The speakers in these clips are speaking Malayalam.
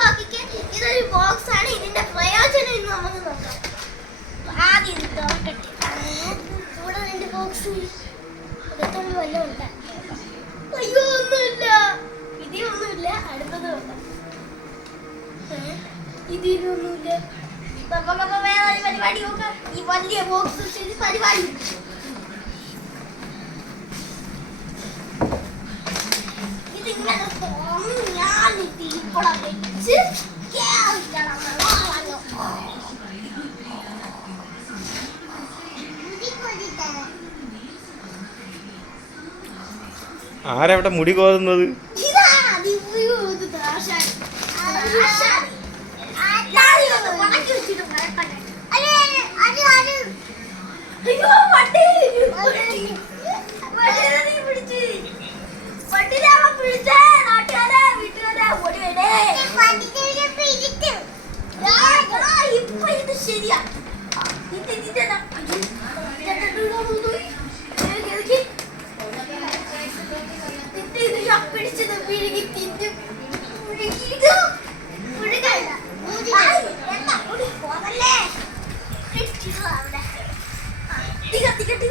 നോക്കിക്കേ ഇതൊരു ബോക്സ് ആണ്. ഇതിന്റെ പ്രയോജനം ഇന്ന് നമുക്ക് നോക്കാം. ആദ്യം തുറക്കട്ടെ. ഇവിടെ രണ്ട് ബോക്സ് അകത്തുള്ള വല്ലതും ഉണ്ട്. അയ്യോ ഒന്നുമില്ല. ഇതിലൊന്നുമില്ല അടുത്തത് നോക്കാം? ഇതിലൊന്നുമില്ല നമുക്കപ്പോ വേറെ ഒരു പരിപാടി നോക്കാം. ഈ വലിയ ബോക്സ് വെച്ച് പരിപാടി ഇതിങ്ങനെ തുറന്ന് ആരവിടെ മുടി കോതുന്നത്? ഇതാ ദിവ്യോ ഇത് ദാശാരി. ദാശാരി. ഞാനിതൊന്ന് ഉണക്കി വെച്ചിട്ട് വരട്ടെ. അയ്യോ, പട്ടി. പട്ടിനെ നീ പിടിച്ച്. പട്ടിനെ അവൻ പിടിച്ച്. നാട്ടുകാരെ, വീട്ടുകാരെ, ഓടി വരേ. ആ, ആ, ഇപ്പൊ ഇത് ശരിയാ. ആ, ഇത് ഇതിന്റെ ന- അയ്യോ, ഇതിന്റെ ഇടുന്ന കൊണ്ടുപോയി. ഏത് ഏത്? എന്നിട്ട് ഇത് ഞാൻ പിടിച്ചത് വിഴുങ്ങി തിന്നു. വേണ്ട, ഓടി പോകല്ലേ. അവിടെ. തീ കത്തിക്കട്ട്.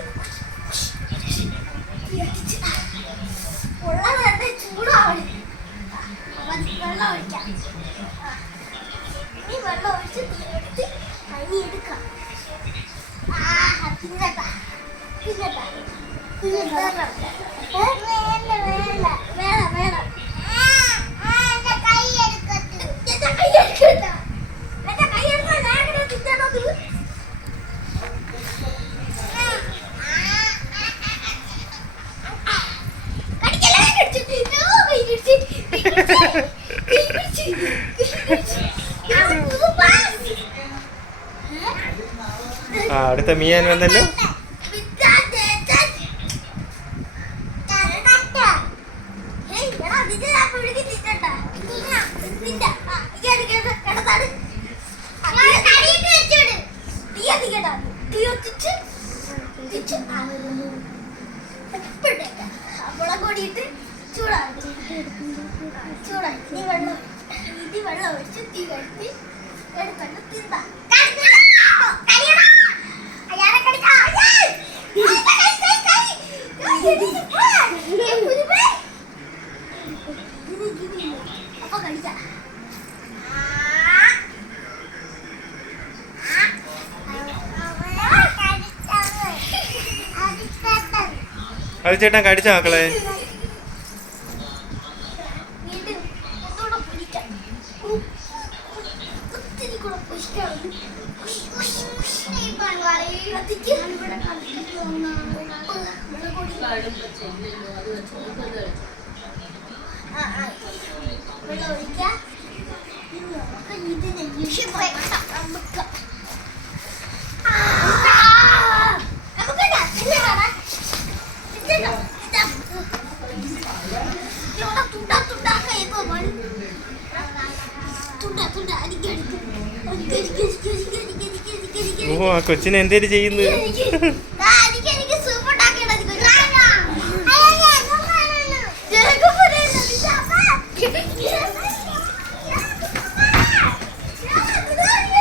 വെള്ളം ഒഴിക്കാം. ഇനി വെള്ളം ഒഴിച്ച് ആ, ha തിന്നട്ടാ. അടുത്ത മിയാൻ വന്നല്ലോ. ചൂടാക്കി നീ വെള്ളം വെള്ളം ഒഴിച്ച് തീ കഴുത്തി എടുത്തിട്ട് ചേട്ടാ കടിച്ച മക്കളെ. വീണ്ടും ഒന്നുകൂടെ വെള്ളം ഒഴിക്കാം. ഇനി നമുക്ക് ഇതിനെ നമുക്ക്. ഓ ആ കൊച്ചിനെ എന്തേലും ചെയ്യുന്നു